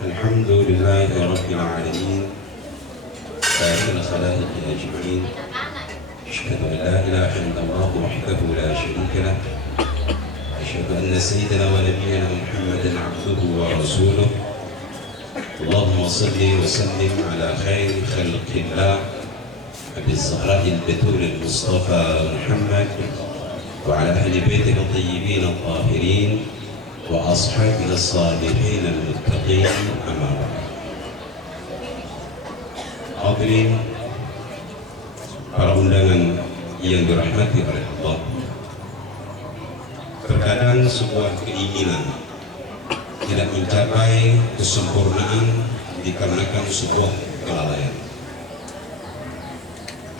الحمد لله رب العالمين خالق الخلائق أجمعين أشهد أن لا إله إلا الله وحده لا شريك له أشهد أن سيدنا ونبينا محمدا عبده ورسوله اللهم صل وسلم على خير خلق الله أبي الزهراء البتول المصطفى محمد وعلى أهل بيته الطيبين الطاهرين وأصحابه الصالحين المتقين أما بعد. Hadirin para undangan yang dirahmati oleh Allah, terkadang sebuah keinginan tidak mencapai kesempurnaan dikarenakan sebuah kelalaian.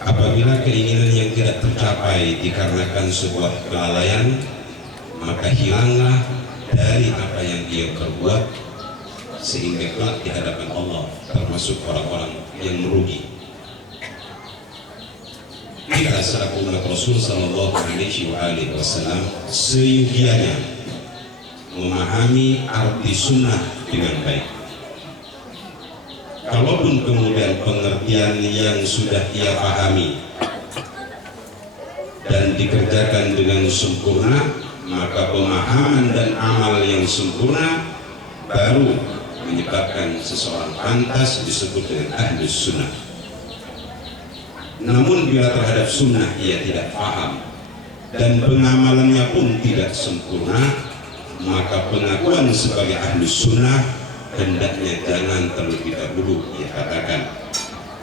Apabila keinginan yang tidak tercapai dikarenakan sebuah kelalaian, maka hilanglah dari apa yang dia perbuat, sehingga kelak di hadapan Allah termasuk orang-orang yang merugi. Kita selaku umat Rasul Sallallahu Alaihi Wasallam seyogianya memahami arti sunnah dengan baik. Kalaupun kemudian pengertian yang sudah ia pahami dan dikerjakan dengan sempurna, maka pemahaman dan amal yang sempurna baru menyebabkan seseorang pantas disebut dengan ahlus sunnah. Namun bila terhadap sunnah ia tidak paham dan pengamalannya pun tidak sempurna, maka pengakuan sebagai ahlus sunnah hendaknya jangan terlebih dahulu ia katakan,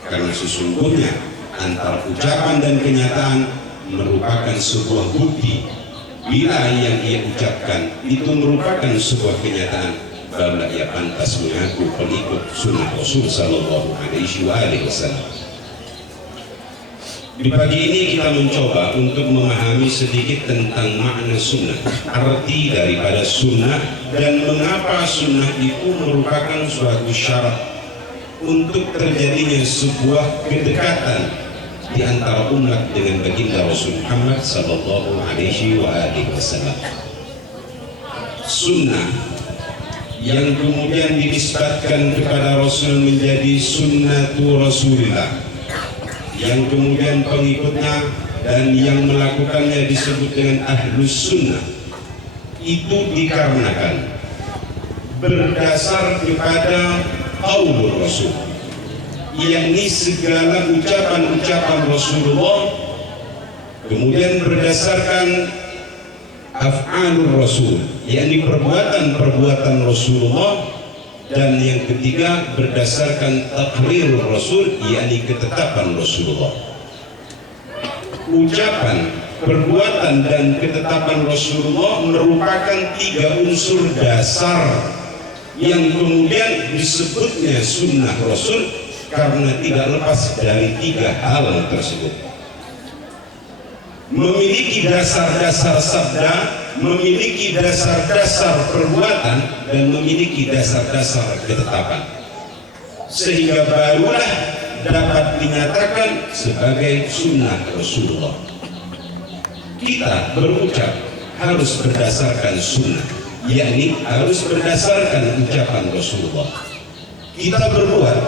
karena sesungguhnya antara ucapan dan kenyataan merupakan sebuah bukti. Bila yang ia ucapkan itu merupakan sebuah kenyataan, barulah ia pantas mengaku pengikut sunnah Rasul Sallallahu Alaihi Wasallam. Di pagi ini kita mencoba untuk memahami sedikit tentang makna sunnah, arti daripada sunnah, dan mengapa sunnah itu merupakan suatu syarat untuk terjadinya sebuah kedekatan di antara umat dengan baginda Rasul Muhammad Sallallahu Alaihi Wasallam. Sunnah yang kemudian dinisbatkan kepada Rasul menjadi sunnatu Rasulillah, yang kemudian pengikutnya dan yang melakukannya disebut dengan ahlus sunnah, itu dikarenakan berdasar kepada qaulur Rasul, yakni segala ucapan-ucapan Rasulullah, kemudian berdasarkan af'alur Rasul, yakni perbuatan-perbuatan Rasulullah, dan yang ketiga berdasarkan taqrirur Rasul, yakni ketetapan Rasulullah. Ucapan, perbuatan, dan ketetapan Rasulullah merupakan tiga unsur dasar yang kemudian disebutnya sunnah Rasul, karena tidak lepas dari tiga hal tersebut. Memiliki dasar-dasar sabda, memiliki dasar-dasar perbuatan, dan memiliki dasar-dasar ketetapan, sehingga barulah dapat dinyatakan sebagai sunnah Rasulullah. Kita berucap harus berdasarkan sunnah, yakni harus berdasarkan ucapan Rasulullah. Kita berbuat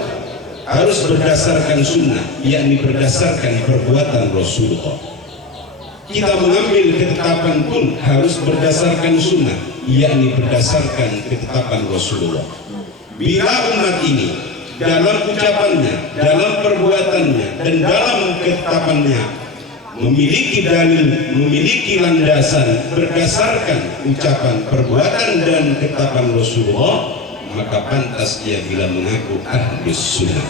harus berdasarkan sunnah, yakni berdasarkan perbuatan Rasulullah. Kita mengambil ketetapan pun harus berdasarkan sunnah, yakni berdasarkan ketetapan Rasulullah. Bila umat ini dalam ucapannya, dalam perbuatannya, dan dalam ketetapannya memiliki dalil, memiliki landasan berdasarkan ucapan, perbuatan, dan ketetapan Rasulullah, maka pantas dia bila mengaku ahlus sunnah.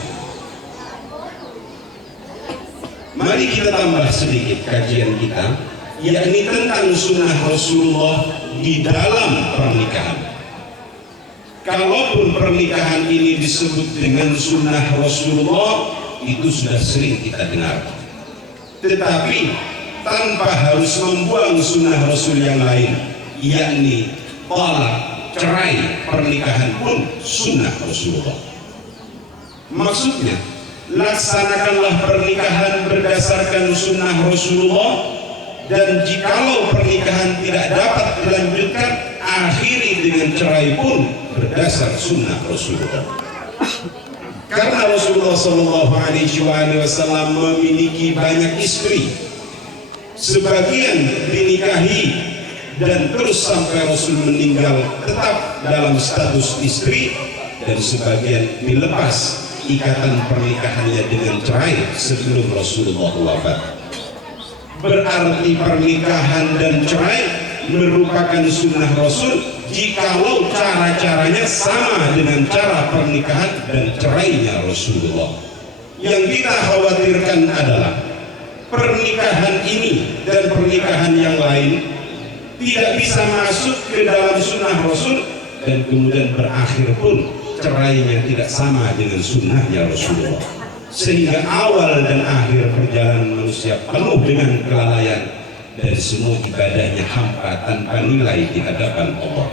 Mari kita tambah sedikit kajian kita, yakni tentang sunnah Rasulullah di dalam pernikahan. Kalaupun pernikahan ini disebut dengan sunnah Rasulullah, itu sudah sering kita dengar. Tetapi tanpa harus membuang sunnah Rasul yang lain, yakni talak, cerai, pernikahan pun sunnah Rasulullah. Maksudnya, laksanakanlah pernikahan berdasarkan sunnah Rasulullah, dan jikalau pernikahan tidak dapat dilanjutkan akhiri dengan cerai pun berdasar sunnah Rasulullah. Karena Rasulullah Shallallahu Alaihi Wasallam memiliki banyak istri, sebagian dinikahi dan terus sampai Rasul meninggal tetap dalam status istri, dan sebagian dilepas ikatan pernikahannya dengan cerai sebelum Rasulullah wafat. Berarti pernikahan dan cerai merupakan sunnah Rasul jikalau cara-caranya sama dengan cara pernikahan dan cerainya Rasulullah. Yang kita khawatirkan adalah pernikahan ini dan pernikahan yang lain tidak bisa masuk ke dalam sunnah Rasul, dan kemudian berakhir pun cerainya tidak sama dengan sunnahnya Rasulullah, sehingga awal dan akhir perjalanan manusia penuh dengan kelalaian dan semua ibadahnya hampa tanpa nilai di hadapan Allah.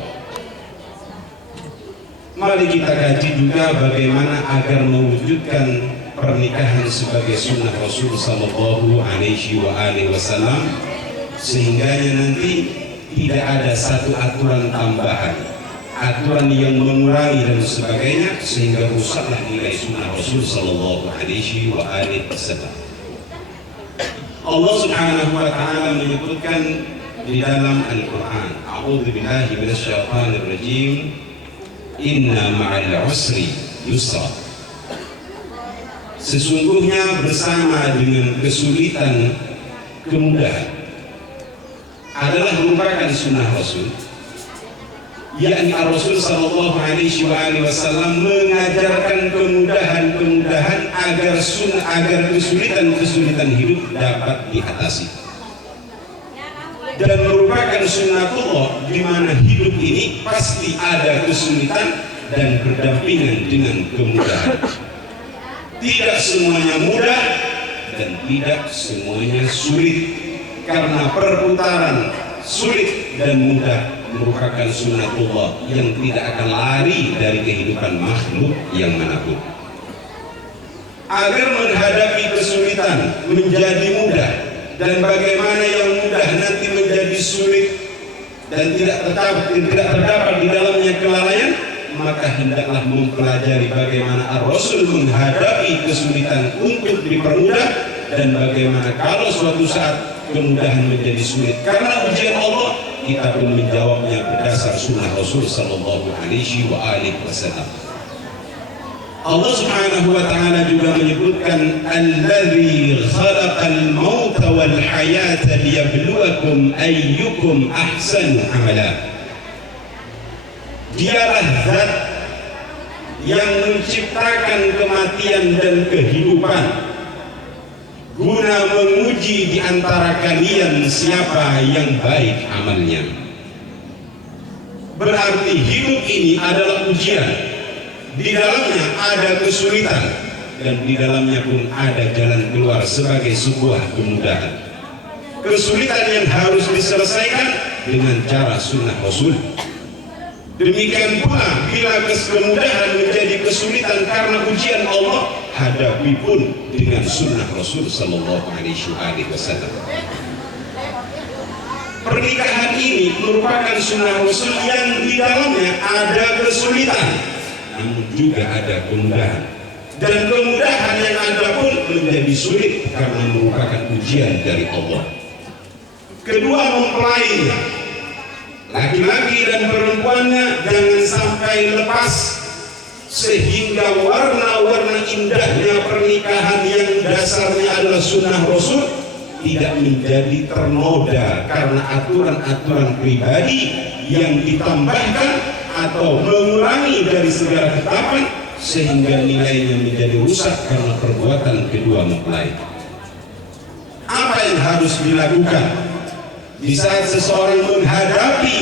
Mari kita kaji juga bagaimana agar mewujudkan pernikahan sebagai sunnah Rasul Sallallahu Alaihi Wasallam, sehingga nanti tidak ada satu aturan tambahan, aturan yang mengurangi dan sebagainya, sehingga rusaklah nilai sunnah Rasul Sallallahu Alaihi Wasallam. Allah Subhanahu wa Ta'ala menyebutkan di dalam Al-Quran, A'udzu billahi minasyaitonir rajim, inna ma'al usri yusra. Sesungguhnya bersama dengan kesulitan kemudahan adalah merupakan sunnah Rasul, yakni Rasul Sallallahu Alaihi Wasallam mengajarkan kemudahan-kemudahan agar kesulitan-kesulitan hidup dapat diatasi, dan merupakan sunnatullah di mana hidup ini pasti ada kesulitan dan berdampingan dengan kemudahan. Tidak semuanya mudah dan tidak semuanya sulit, karena perputaran sulit dan mudah merupakan sunnatullah yang tidak akan lari dari kehidupan makhluk yang manapun. Agar menghadapi kesulitan menjadi mudah, dan bagaimana yang mudah nanti menjadi sulit dan tidak terdapat di dalamnya kelalaian, maka hendaklah mempelajari bagaimana Rasul menghadapi kesulitan untuk dipermudah, dan bagaimana kalau suatu saat kemudahan menjadi sulit karena ujian Allah, kita pun menjawabnya berdasar sunnah Rasul Sallallahu Alaihi Wasallam. Allah Subhanahu wa Ta'ala juga menyebutkan alladzi khalaqal mauta wal hayata liyabluwakum ayyukum ahsanu amala. Dialah zat yang menciptakan kematian dan kehidupan guna menguji di antara kalian siapa yang baik amalnya. Berarti hidup ini adalah ujian. Di dalamnya ada kesulitan, dan di dalamnya pun ada jalan keluar sebagai sebuah kemudahan. Kesulitan yang harus diselesaikan dengan cara sunnah Rasul. Demikian pula bila kemudahan menjadi kesulitan karena ujian Allah, hadapi pun dengan sunnah Rasul Sallallahu Alaihi Wasallam. Pernikahan ini merupakan sunnah Rasul yang di dalamnya ada kesulitan, namun juga ada kemudahan, dan kemudahan yang ada pun menjadi sulit karena merupakan ujian dari Allah. Kedua mempelainya, laki-laki dan perempuannya, jangan sampai lepas, sehingga warna-warna indahnya pernikahan yang dasarnya adalah sunnah Rasul tidak menjadi ternoda karena aturan-aturan pribadi yang ditambahkan atau mengurangi dari segala ketetapan, sehingga nilainya menjadi rusak karena perbuatan kedua mempelai. Apa yang harus dilakukan di saat seseorang menghadapi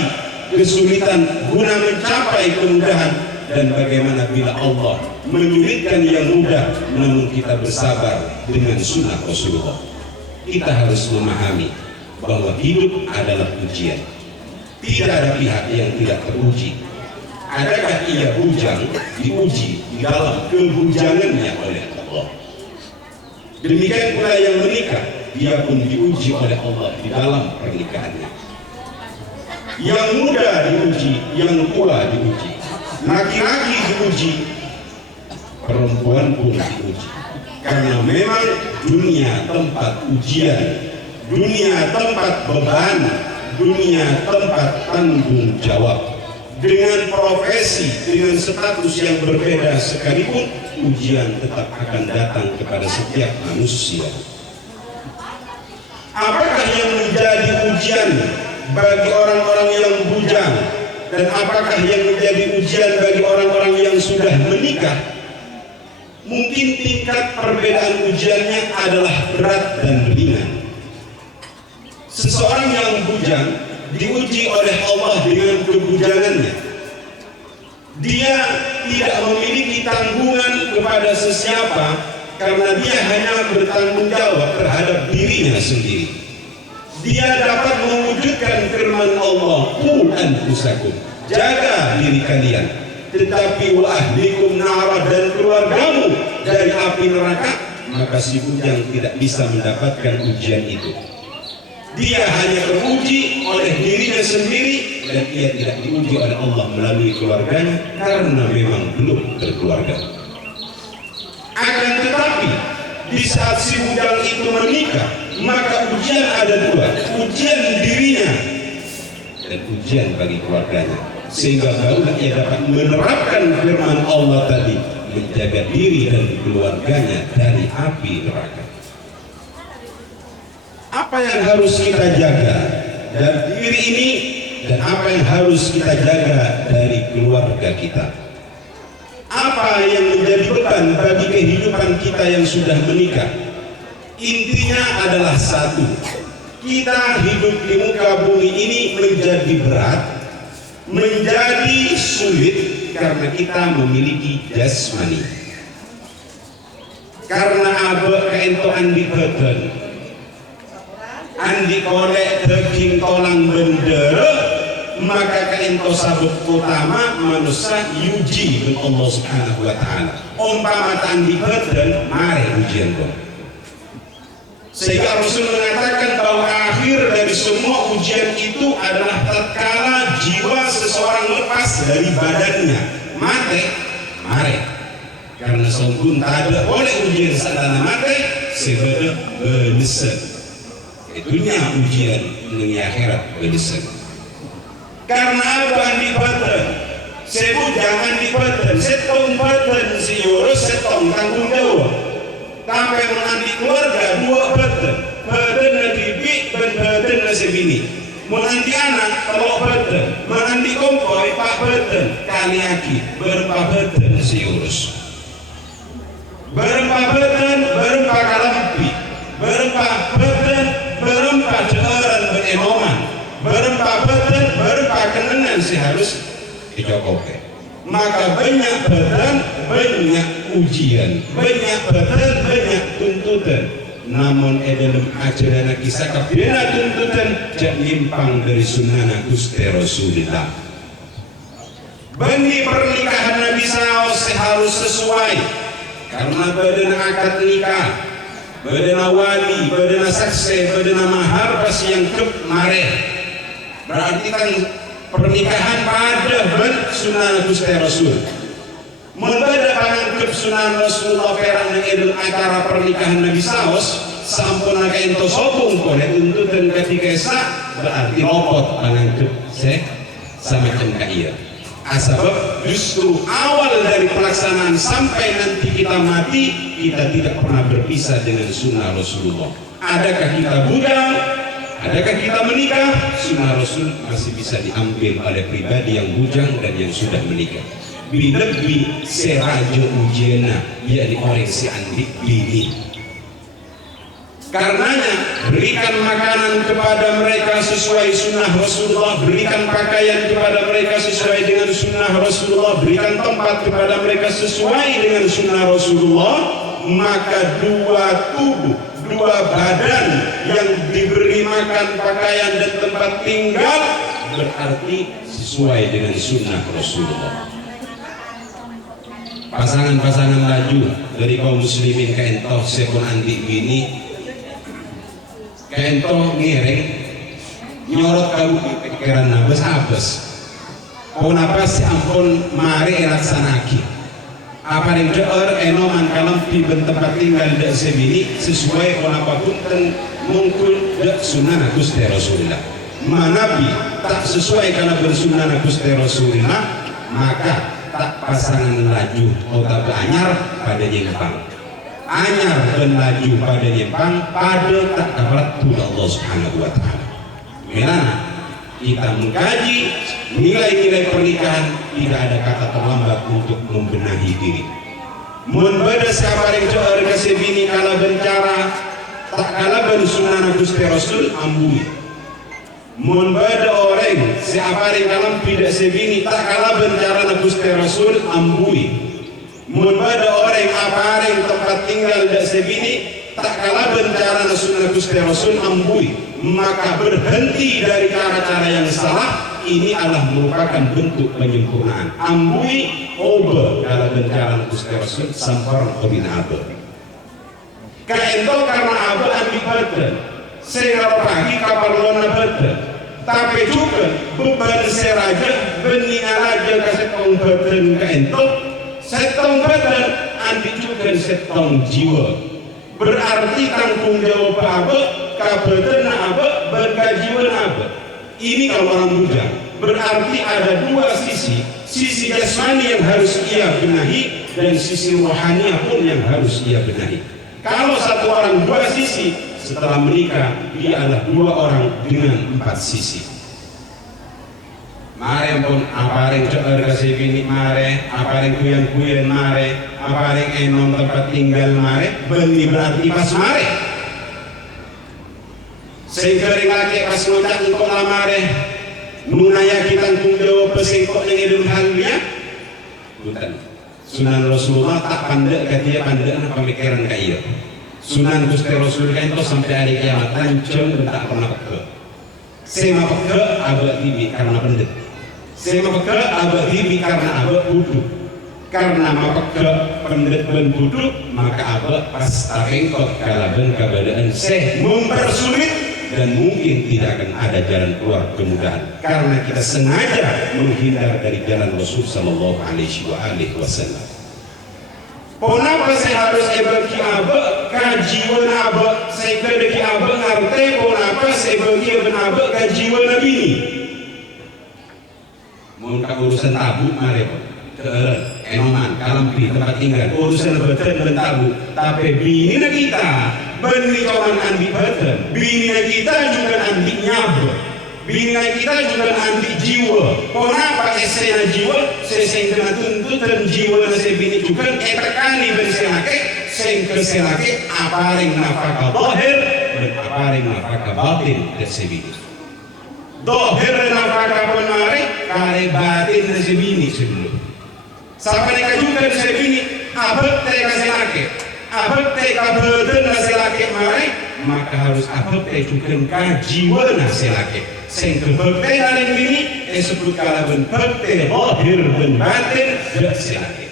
kesulitan guna mencapai kemudahan, dan bagaimana bila Allah menyulitkan yang mudah namun kita bersabar dengan sunnah Rasulullah? Kita harus memahami bahwa hidup adalah ujian. Tidak ada pihak yang tidak teruji. Adakah ia bujang diuji di dalam kebujangannya oleh Allah? Demikian pula yang menikah, dia pun diuji oleh Allah di dalam pernikahannya. Yang muda diuji diuji, perempuan pun diuji. Karena memang dunia tempat ujian, dunia tempat beban, dunia tempat tanggung jawab. Dengan profesi, dengan status yang berbeda sekalipun, ujian tetap akan datang kepada setiap manusia. Apakah yang menjadi ujian bagi orang-orang yang bujang, dan apakah yang menjadi ujian bagi orang-orang yang sudah menikah? Mungkin tingkat perbedaan ujiannya adalah berat dan ringan. Seseorang yang bujang diuji oleh Allah dengan kebujangannya. Dia tidak memiliki tanggungan kepada sesiapa karena dia hanya bertanggung jawab terhadap dirinya sendiri. Dia dapat mewujudkan firman Allah, qu anfusakum, jaga diri kalian, tetapi wa ahlikum nara, dan keluargamu dari api neraka. Maka si bujang tidak bisa mendapatkan ujian itu. Dia hanya teruji oleh dirinya sendiri, dan ia tidak diuji oleh Allah melalui keluarganya karena memang belum berkeluarga. Akan tetapi di saat si bujang itu menikah, maka ujian ada dua, ujian dirinya dan ujian bagi keluarganya, sehingga barulah ia dapat menerapkan firman Allah tadi, menjaga diri dan keluarganya dari api neraka. Apa yang harus kita jaga dari diri ini, dan apa yang harus kita jaga dari keluarga kita? Apa yang menjadi beban bagi kehidupan kita yang sudah menikah? Intinya adalah satu, kita hidup di muka bumi ini menjadi berat, menjadi sulit karena kita memiliki jasmani. Karena apa kento andi beten, andi kolek daging tolang bendera, maka kento sabuk utama manusia yuji dengan Allah Subhanahu wa Ta'ala. Umpama andi beten, mari ujian dong. Sehingga Rasul mengatakan bahwa akhir dari semua ujian itu adalah tatkala jiwa seseorang lepas dari badannya, mati, mari. Karena sungguh tak ada oleh ujian sadana mati sebeda benesan. Itunya ujian di akhirat benesan. Karena apa dipatan? Sebut jangan dipatan, setong patan si urus setong tanggung jawab. Sampai menanti keluarga dua beten, beten na bibi dan beten na si bini. Menanti anak kalau beten, menanti kompoi pak beten, kali aki berempat beten si urus. Berempat beten, berempat kalampi, berempat beten, berempat jeneran berenoman, berempat beten, berempat kenenan si harus dicokoke. Maka banyak beten, banyak ujian, banyak beten, banyak tuntutan. Namun dalam ajaran kisah kabina tuntutan jak nyimpang dari sunnah Gusti Rasulullah. Bagi pernikahan Nabi SAW harus sesuai, karena badana akad nikah, badana wali, badana saksi, badana mahar pas yang kemarin. Berarti kan pernikahan pada sunnah Gusti Rasul. Membeda pangan sunnah Rasulullah perang dengan acara pernikahan Nabi Saus sampun aga ento sopung kone tuntutan ketika esa berarti lopot pangan sama cengka iya. Asabab justru awal dari pelaksanaan sampai nanti kita mati, kita tidak pernah berpisah dengan sunnah Rasulullah. Adakah kita bujang? Adakah kita menikah? Sunnah Rasul masih bisa diambil oleh pribadi yang bujang dan yang sudah menikah. Bilebi seraja ujiana, yakni orang si andik bini. Karenanya berikan makanan kepada mereka sesuai sunnah Rasulullah, berikan pakaian kepada mereka sesuai dengan sunnah Rasulullah, berikan tempat kepada mereka sesuai dengan sunnah Rasulullah. Maka dua tubuh, dua badan yang diberi makan, pakaian dan tempat tinggal berarti sesuai dengan sunnah Rasulullah. Pasangan-pasangan laju dari kaum muslimin kaentoh sepun andik bini, kaentoh ngereng nyorot kau pikiran nabes abes pun apa si ampun mari laksanaki apa yang jauh enoman kalam pi tempat tinggal dak sebini sesuai apapun dan mungkul dak sunnah Gusti Rasulullah. Manabi tak sesuai karena bersunnah Gusti Rasulullah, maka tak pasangan laju atau anyar pada nyempang. Anyar dan laju pada nyempang pada tak dapat Allah Subhanahu wa taala. Melana kita mengkaji nilai-nilai pernikahan, tidak ada kata terlambat untuk membenahi diri. Mun beda sabar yang jauh kasih bini kala bencara tak kala bersunnah Gusti Rasul ambui. Mun beda orang sabar yang kalam tidak sebini tak kala bencara Gusti Rasul ambui. Mun beda orang apa yang tempat tinggal dak sebini tak kala bencara sunnah Gusti Rasul ambui. Maka berhenti dari cara-cara yang salah. Ini adalah merupakan bentuk penyempurnaan. Ambui obe dalam bencaran Gusti Rasul sampar obin abe. Kaento karena abe ambil badan. Sehingga pagi kaparlona badan. Tapi juga beban seraja bening aja kasetong badan kaento. Setong badan ambil juga setong jiwa. Berarti tanggung jawab abe, kabadan abe, bergajiwan abe. Ini kalau orang muda berarti ada dua sisi jasmani yang harus ia benahi dan sisi rohani pun yang harus ia benahi. Kalau satu orang dua sisi, setelah menikah dia adalah dua orang dengan 4 sisi. Mare pun apa yang coba kasih bini mare, apa yang kuyan mare, apa yang enon tempat tinggal mare, beni berarti pas mare. Sehingga laki pas ngucap engkau lamare nunaya kita tanggung jawab pesengkok yang hidup halnya bukan Sunan Rasulullah tak pandai katia pandai pemikiran kaya Sunan Gusti Rasul itu sampai hari kiamat lancung dan tak pernah peke sema peke abad tibi karena pendek sema peke abad tibi karena abad budu karena mapeke pendek ben budu maka abad pas takengkot kalaban kabadaan mempersulit dan mungkin tidak akan ada jalan keluar kemudahan karena kita sengaja menghindar dari jalan Rasul sallallahu alaihi wasallam. Ponapa saya harus bagi abe kajiwan abe saya kedeki abe ngarte ponapa saya bagi abe kajiwan bini. Mun ka urusan tabu mare enoman kalampi tempat tinggal urusan beten dan tabu tapi bini na kita beni kawan andi badan bini kita juga andi nyabu bini kita juga andi jiwa kenapa esena jiwa sehingga tuntut dan jiwa nasi bini juga terkali bersenake sehingga senake apa yang nafkah dohir dan apa yang nafkah batin nasi bini dohir nafkah penari kare batin nasi bini sebelum sampai juga nasi bini abad terkasih abad kabadan nasi laki mari maka harus abad juga jiwa nasi laki sehingga bakte dalam ini sebut kalaban bakte lahir dan batin nasi laki.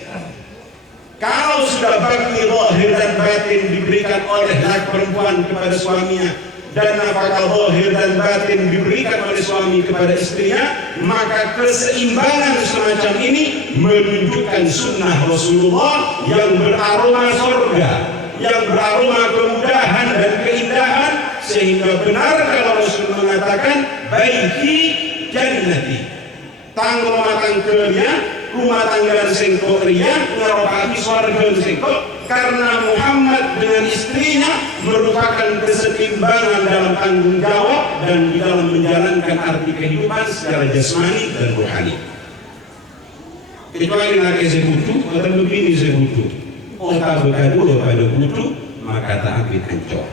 Kalau sudah bakti lahir dan batin diberikan oleh laki perempuan kepada suaminya dan apakah lahir dan batin diberikan oleh suami kepada istrinya, maka keseimbangan semacam ini menunjukkan sunnah Rasulullah yang beraroma surga, yang beraroma kemudahan dan keindahan, sehingga benar kalau Rasul mengatakan baiti jannati, tang rumah tangga rumah tangga sengkok ria ngarokati surga sengkok, karena Muhammad dengan istrinya merupakan kesetimbangan dalam tanggung jawab dan di dalam menjalankan arti kehidupan secara jasmani dan rohani. Kecuali laki sebutu atau begini sebutu, otak berkadu pada butu maka tak ambil hancur.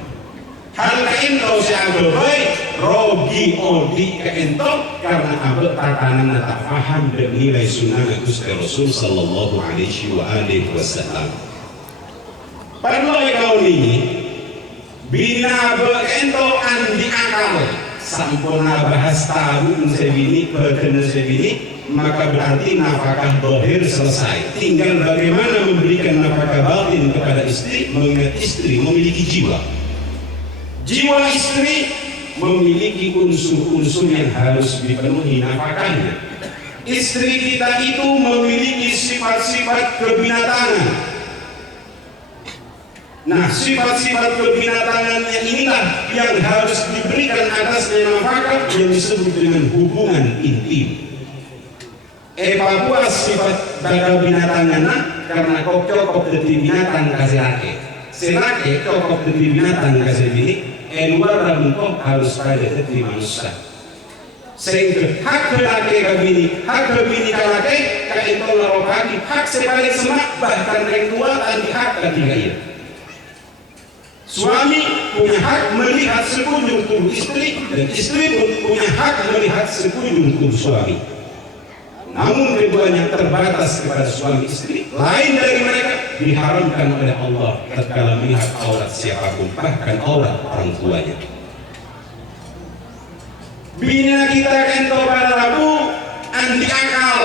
Hal kainto si abel baik rogi odi kainto karena abel tatanan tak faham dan nilai sunnah Gusti Rasul sallallahu alaihi wasallam. Perlu kau ini bina abel kainto andi akal sampurna bahas tabu sebini berkena sebini maka berarti nafkah dohir selesai. Tinggal bagaimana memberikan nafkah batin kepada istri, mengingat istri memiliki jiwa. Jiwa istri memiliki unsur-unsur yang harus dipenuhi nafkahnya. istri kita itu memiliki sifat-sifat kebinatangan. Nah, sifat-sifat kebinatangannya inilah yang harus diberikan atasnya nafkah yang disebut dengan hubungan intim. Evaluasi sifat baga binatanganna karena kok cokok deti binatang kasih laki. Selaki cokok deti binatang kasih bini, luar dan kok harus pada deti manusia. Sehingga hak laki ke bini, hak ke bini ke laki, ke itu larokaki, hak sebalik semak bahkan yang tua dan hak ketiga ia. Suami punya hak melihat sekujur tubuh istri dan istri pun punya hak melihat sekujur tubuh suami. Namun keduanya terbatas kepada suami istri. Lain dari mereka diharamkan oleh Allah tatkala melihat aurat siapapun, bahkan aurat orang tuanya. Bina kita ento pada Rabu anti akal.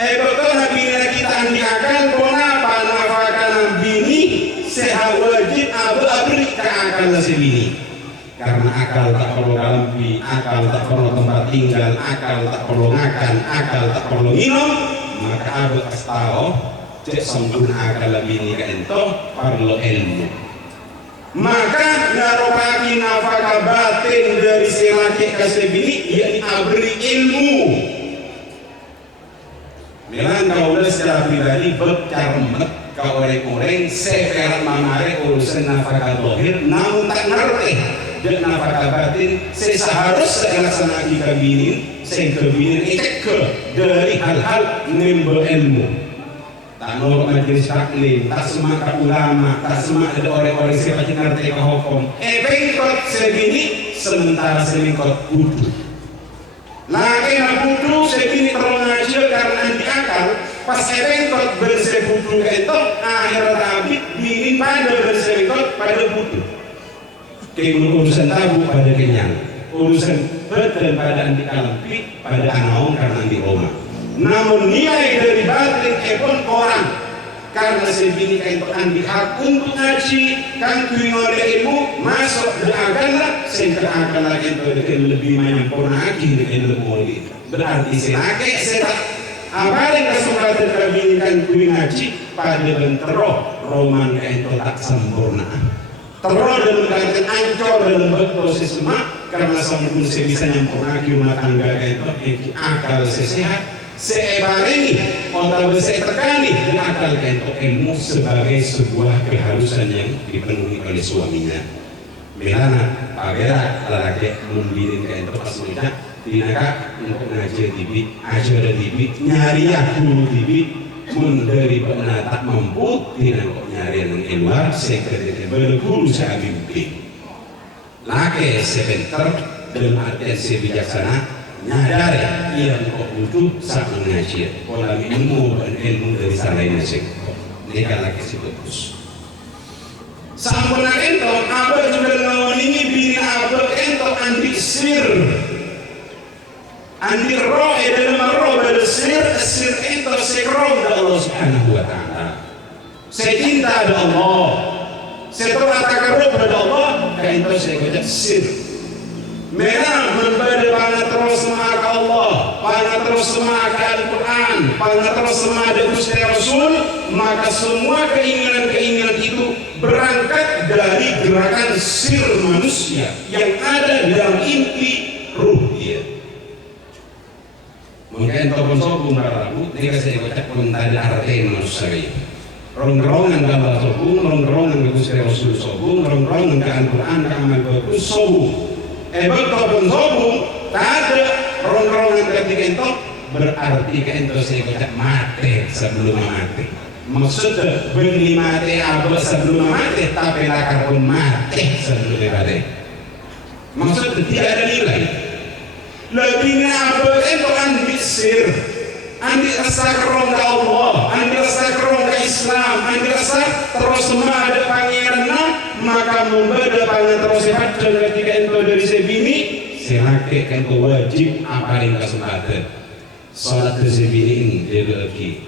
Betul bina kita anti akal. Kenapa nafkah bini seha wajib abri ke akal si bini? Karena akal tak perlu kalampi, akal tak perlu tempat tinggal, akal tak perlu makan, akal tak perlu minum, maka abu astao cek sempurna akal bini ke ento perlu ilmu. Maka narokaki nafkah batin dari si laki ke si bini yakni abri ilmu. Memang kau secara pribadi bercarmet kau orang-orang seferan mamare urusan nafkah dohir, namun tak ngerti dan nafkah batin seharusnya dilaksanakan kebinin, sehingga kebinin itu dari hal-hal nimba ilmu. Tak nurut majelis taklim, tak semangat ulama, tak semangat ada orang-orang siapa yang ngerti ke hukum. Bengkot segini sementara selingkot budu. Lagi nak budu segini terlalu ngajil karena anti akal. Pas bengkot bersebudu itu akhirnya Nabi bikin pada berselingkot pada budu. Urusan tabu pada kenyang, urusan badan pada anti kalampi pada anaung karena anti Roma. Namun nilai dari batin pun orang karena sebini kain anti hak untuk ngaji kan kuingode ilmu masuk ke agama sehingga akan lagi lebih menyempurna lagi dengan lebih berarti selake setak apa yang kesempatan kami kan kuing ngaji pada bentero roman kain tak sempurna. Terus dalam keadaan ancur dalam proses semak karena sempurna saya bisa nyempurna rumah tangga itu akal sehat seebar ini untuk bisa terkali dan akal itu ilmu sebagai sebuah keharusan yang dipenuhi oleh suaminya. Melana pabera lagi membirin kain itu pas muda tinaka untuk ngaji dibi ajar dibi nyari aku dibi mun dari pernah tak mampu tidak kok nyari yang luar sehingga berguru saya mimpi laki sebentar dalam artian bijaksana nyadari ia kok butuh saat mengaji pola ilmu dan ilmu dari selain nasi ini kan laki si bagus sampun ento abah juga ngawini bina abah ento anti sir anti roh dalam roh bersir sir ento sekrom dari Allah Subhanahu wa taala. Saya cinta ada Allah. Saya teratakan kepada Allah kain itu saya baca sir. Memang berbeda pangat terus maka Allah, pangat terus maka Al-Quran, pangat terus maka Gusti Rasul, maka semua keinginan-keinginan itu berangkat dari gerakan sir manusia yang ada dalam inti ruh dia. Mungkin topon sobung rabu, dia saya baca pun ada arti manusia ini. Rong-rongan gambar sobung, rong-rongan Gusti Rasul sobung, rong-rongan ke Al-Quran, ke amal bagus sobung. Topon sobung, tak ada rong-rongan ketika itu berarti itu saya baca mati sebelum mati. Maksudnya beli mati apa sebelum mati, tapi lakar pun mati sebelum mati. Maksudnya tidak ada nilai. Lebihnya apa itu andi sir, andi rasa kerong ke Allah, andi rasa kerong ke Islam, andi rasa terus ada pangeran, maka membeda pangeran terus sehat dan ketika itu dari sebini, selaki itu wajib apa yang kesempatan. Salat ke sebini ini dia lagi.